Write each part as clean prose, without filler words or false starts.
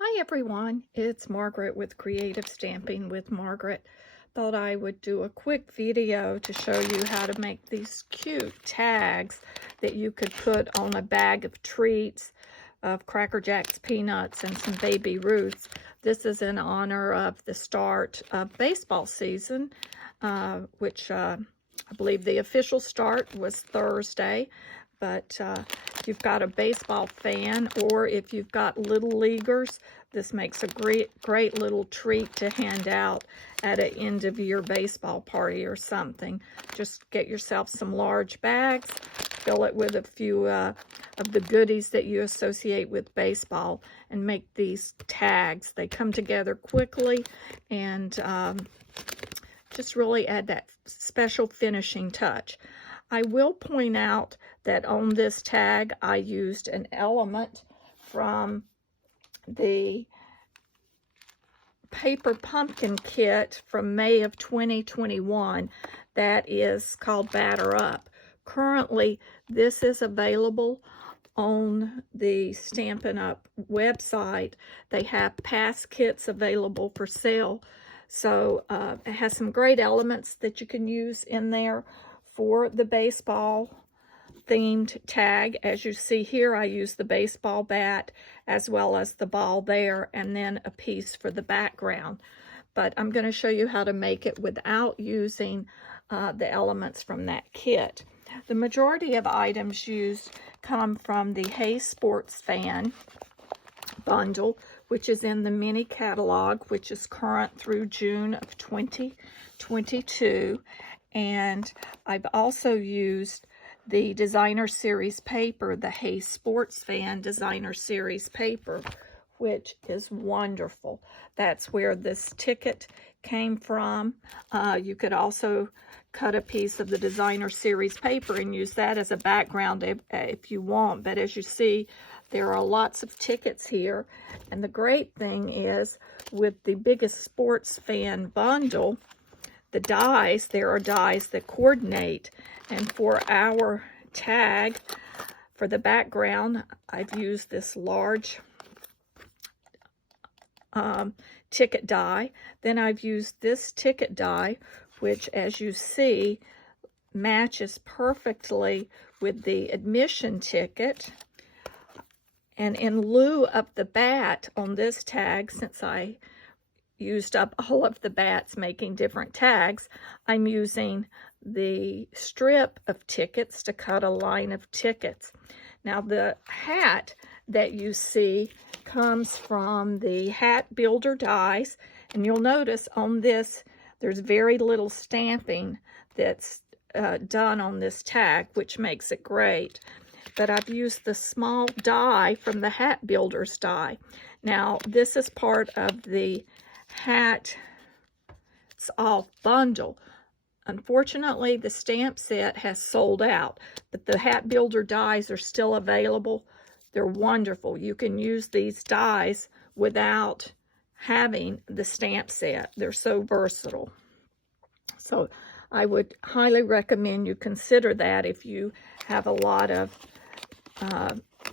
Hi everyone, it's Margaret with Creative Stamping with Margaret. Thought I would do a quick video to show you how to make these cute tags that you could put on a bag of treats, of Cracker Jacks peanuts, and some Baby Ruths. This is in honor of the start of baseball season, which I believe the official start was Thursday. But if you've got a baseball fan, or if you've got little leaguers, this makes a great little treat to hand out at an end-of-year baseball party or something. Just get yourself some large bags, fill it with a few of the goodies that you associate with baseball, and make these tags. They come together quickly and just really add that special finishing touch. I will point out that on this tag, I used an element from the Paper Pumpkin Kit from May of 2021 that is called Batter Up. Currently, this is available on the Stampin' Up website. They have past kits available for sale. So it has some great elements that you can use in there for the baseball themed tag. As you see here, I use the baseball bat as well as the ball there, and then a piece for the background. But I'm going to show you how to make it without using the elements from that kit. The majority of items used come from the Hey Sports Fan bundle, which is in the mini catalog, which is current through June of 2022. And I've also used the Designer Series paper, the Hey Sports Fan Designer Series paper, which is wonderful. That's where this ticket came from. You could also cut a piece of the Designer Series paper and use that as a background if you want. But as you see, there are lots of tickets here. And the great thing is, with the Biggest Sports Fan bundle, the dies, there are dies that coordinate. And for our tag, for the background, I've used this large ticket die. Then I've used this ticket die, which, as you see, matches perfectly with the admission ticket. And in lieu of the bat on this tag, since I used up all of the bats making different tags, I'm using the strip of tickets to cut a line of tickets. Now, the hat that you see comes from the Hat Builder dies, and you'll notice on this there's very little stamping that's done on this tag, which makes it great. But I've used the small die from the Hat Builder's die. Now, this is part of the Hats Off bundle. Unfortunately, the stamp set has sold out, but the Hat Builder dies are still available. They're wonderful. You can use these dies without having the stamp set. They're so versatile. So I would highly recommend you consider that if you have a lot of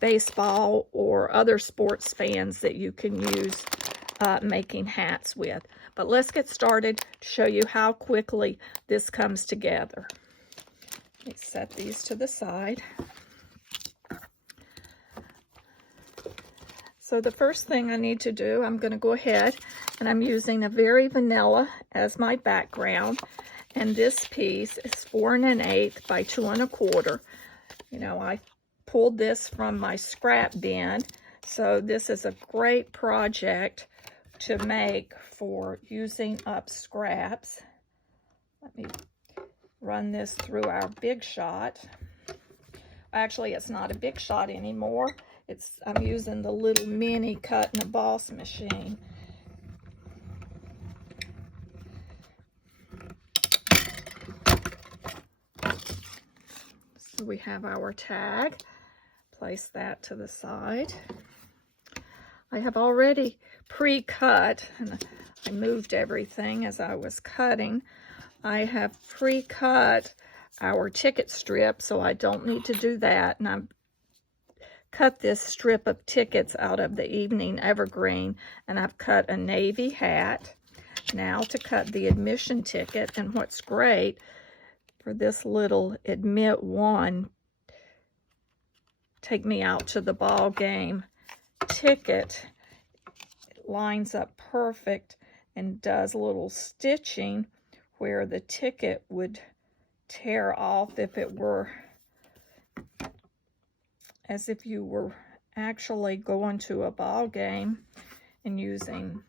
baseball or other sports fans that you can use making hats with. But let's get started to show you how quickly this comes together. Let me set these to the side. So the first thing I need to do, I'm going to go ahead and I'm using a Very Vanilla as my background. And this piece is 4 1/8 by 2 1/4. You know, I pulled this from my scrap bin. So this is a great project to make for using up scraps. Let me run this through our Big Shot. Actually, it's not a Big Shot anymore. I'm using the little mini cut and emboss machine. So we have our tag. Place that to the side. I have already pre-cut, and I moved everything as I was cutting. I have pre-cut our ticket strip, so I don't need to do that. And I'm cut this strip of tickets out of the Evening Evergreen, and I've cut a navy hat. Now to cut the admission ticket, and what's great for this little admit one, take me out to the ball game ticket, it lines up perfect and does a little stitching where the ticket would tear off if it were as if you were actually going to a ball game and using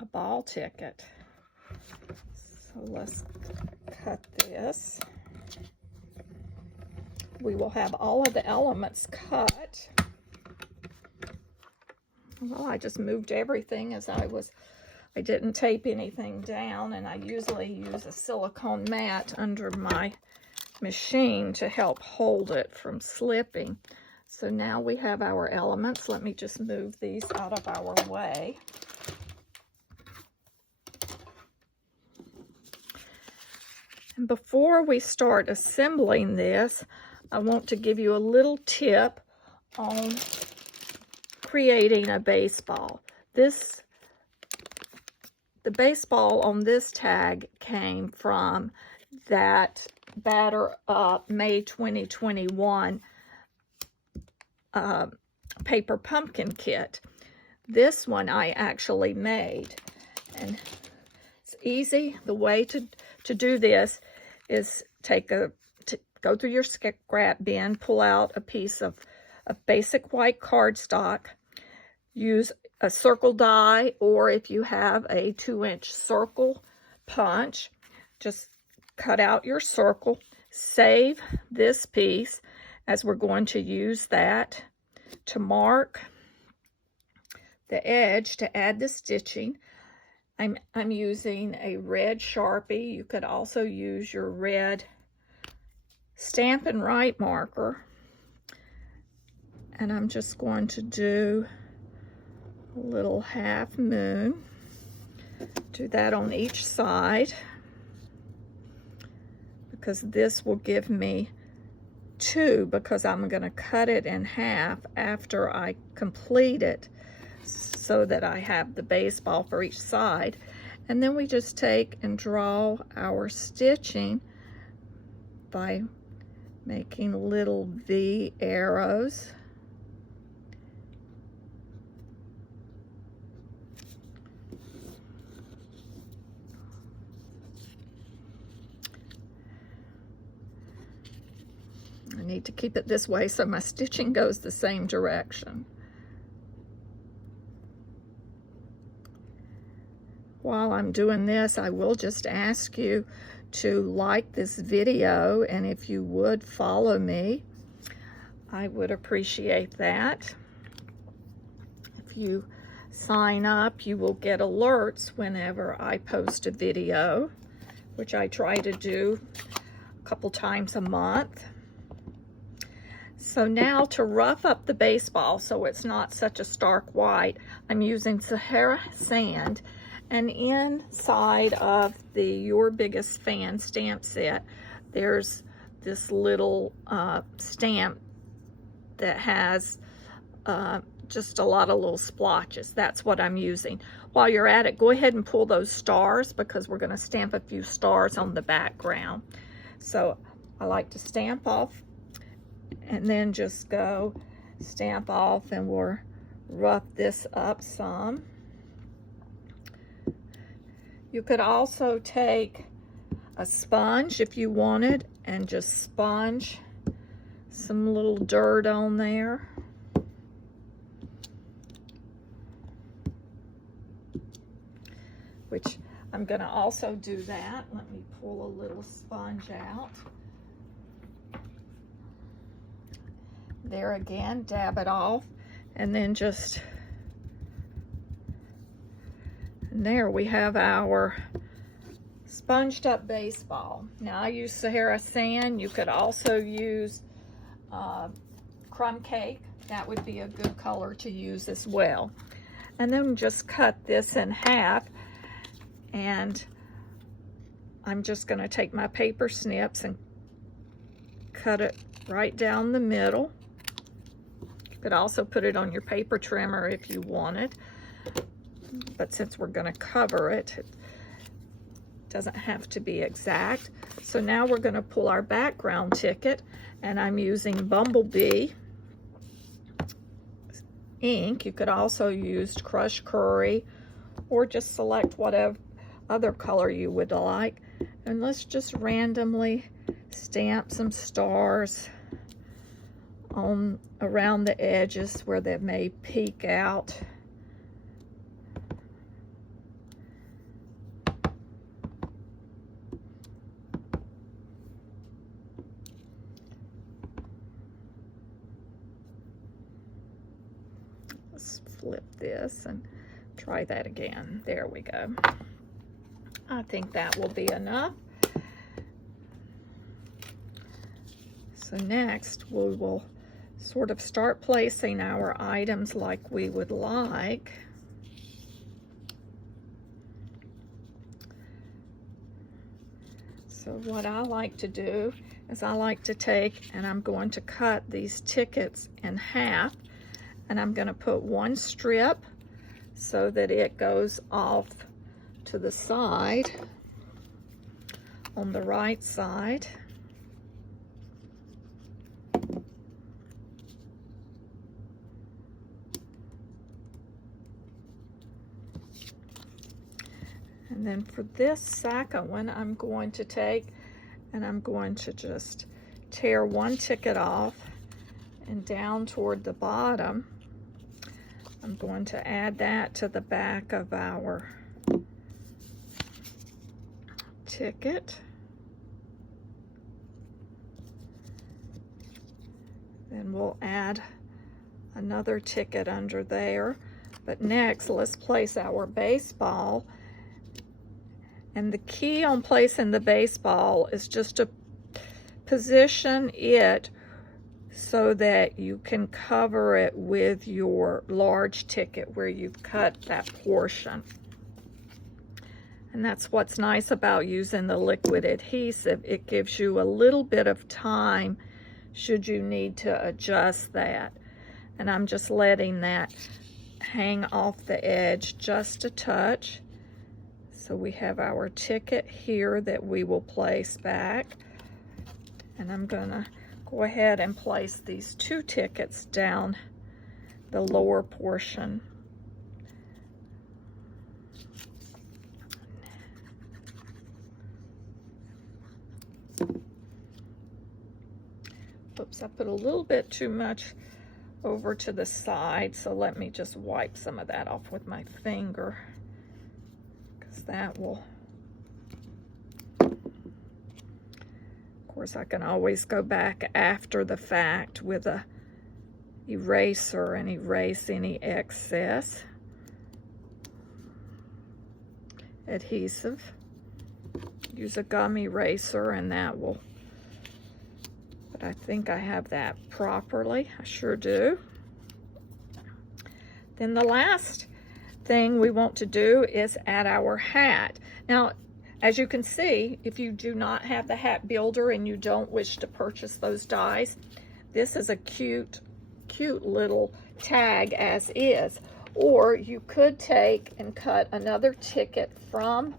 a ball ticket. So let's cut this. We will have all of the elements cut. Well, I just moved everything as I didn't tape anything down, and I usually use a silicone mat under my machine to help hold it from slipping. So now we have our elements. Let me just move these out of our way. And before we start assembling this, I want to give you a little tip on creating a baseball. The baseball on this tag came from that Batter Up May 2021 paper pumpkin kit. This one I actually made, and it's easy. The way to do this is go through your scrap bin, pull out a piece of basic white cardstock, use a circle die, or if you have a 2-inch circle punch, just cut out your circle, save this piece, as we're going to use that to mark the edge to add the stitching. I'm using a red Sharpie. You could also use your red Stampin' Right marker. And I'm just going to do a little half moon. Do that on each side, because this will give me 2, because I'm going to cut it in half after I complete it, so that I have the baseball for each side. And then we just take and draw our stitching by making little V arrows. I need to keep it this way so my stitching goes the same direction. While I'm doing this, I will just ask you to like this video, and if you would follow me, I would appreciate that. If you sign up, you will get alerts whenever I post a video, which I try to do a couple times a month. So now to rough up the baseball so it's not such a stark white, I'm using Sahara sand. And inside of the Your Biggest Fan stamp set, there's this little stamp that has just a lot of little splotches. That's what I'm using. While you're at it, go ahead and pull those stars, because we're going to stamp a few stars on the background. So I like to stamp off and then just go stamp off, and we'll rough this up some. You could also take a sponge if you wanted and just sponge some little dirt on there. Which I'm going to also do that. Let me pull a little sponge out. There again, dab it off, and then just, and there we have our sponged up baseball. Now I use Sahara sand. You could also use crumb cake. That would be a good color to use as well. And then just cut this in half, and I'm just going to take my paper snips and cut it right down the middle. could also put it on your paper trimmer if you wanted, but since we're going to cover it, it doesn't have to be exact. So now we're going to pull our background ticket, and I'm using Bumblebee ink. You could also use crushed curry or just select whatever other color you would like. And let's just randomly stamp some stars on around the edges where they may peek out. Let's flip this and try that again. There we go. I think that will be enough. So next we will sort of start placing our items like we would like. So what I like to do is I like to take, and I'm going to cut these tickets in half, and I'm going to put one strip so that it goes off to the side on the right side. And then for this second one, I'm going to take and I'm going to just tear one ticket off, and down toward the bottom, I'm going to add that to the back of our ticket. Then we'll add another ticket under there. But next, let's place our baseball. And the key on placing the baseball is just to position it so that you can cover it with your large ticket where you've cut that portion. And that's what's nice about using the liquid adhesive. It gives you a little bit of time should you need to adjust that. And I'm just letting that hang off the edge just a touch. So we have our ticket here that we will place back. And I'm gonna go ahead and place these two tickets down the lower portion. Oops, I put a little bit too much over to the side, so let me just wipe some of that off with my finger, because that will, of course, I can always go back after the fact with a eraser and erase any excess adhesive. Use a gum eraser and that will, but I think I have that properly. I sure do. Then the last thing we want to do is add our hat. Now, as you can see, if you do not have the hat builder and you don't wish to purchase those dies, this is a cute little tag as is. Or you could take and cut another ticket from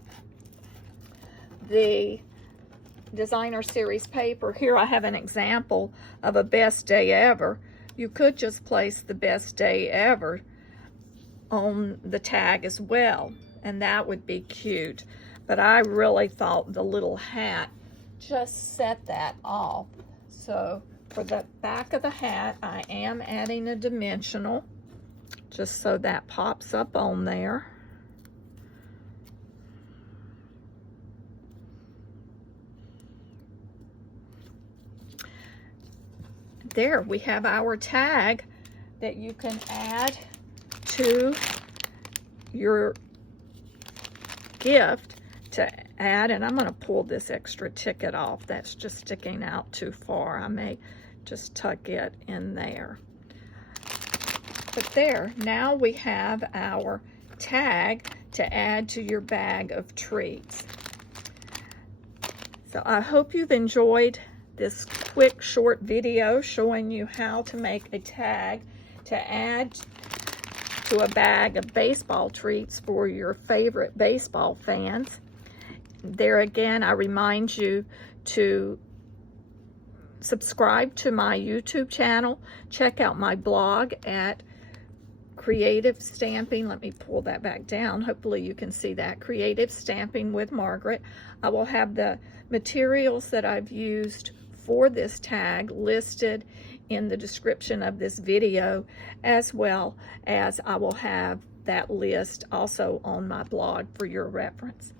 the designer series paper. Here I have an example of a best day ever. You could just place the best day ever on the tag as well, and that would be cute. But I really thought the little hat just set that off. So for the back of the hat, I am adding a dimensional just so that pops up on there. There we have our tag that you can add to your gift to add. And I'm going to pull this extra ticket off that's just sticking out too far. I may just tuck it in there. But there, now we have our tag to add to your bag of treats. So I hope you've enjoyed this quick short video showing you how to make a tag to add to a bag of baseball treats for your favorite baseball fans. There again, I remind you to subscribe to my YouTube channel. Check out my blog at Creative Stamping. Let me pull that back down. Hopefully you can see that. Creative Stamping with Margaret. I will have the materials that I've used for this tag listed in the description of this video, as well as I will have that list also on my blog for your reference.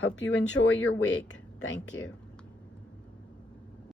Hope you enjoy your week. Thank you.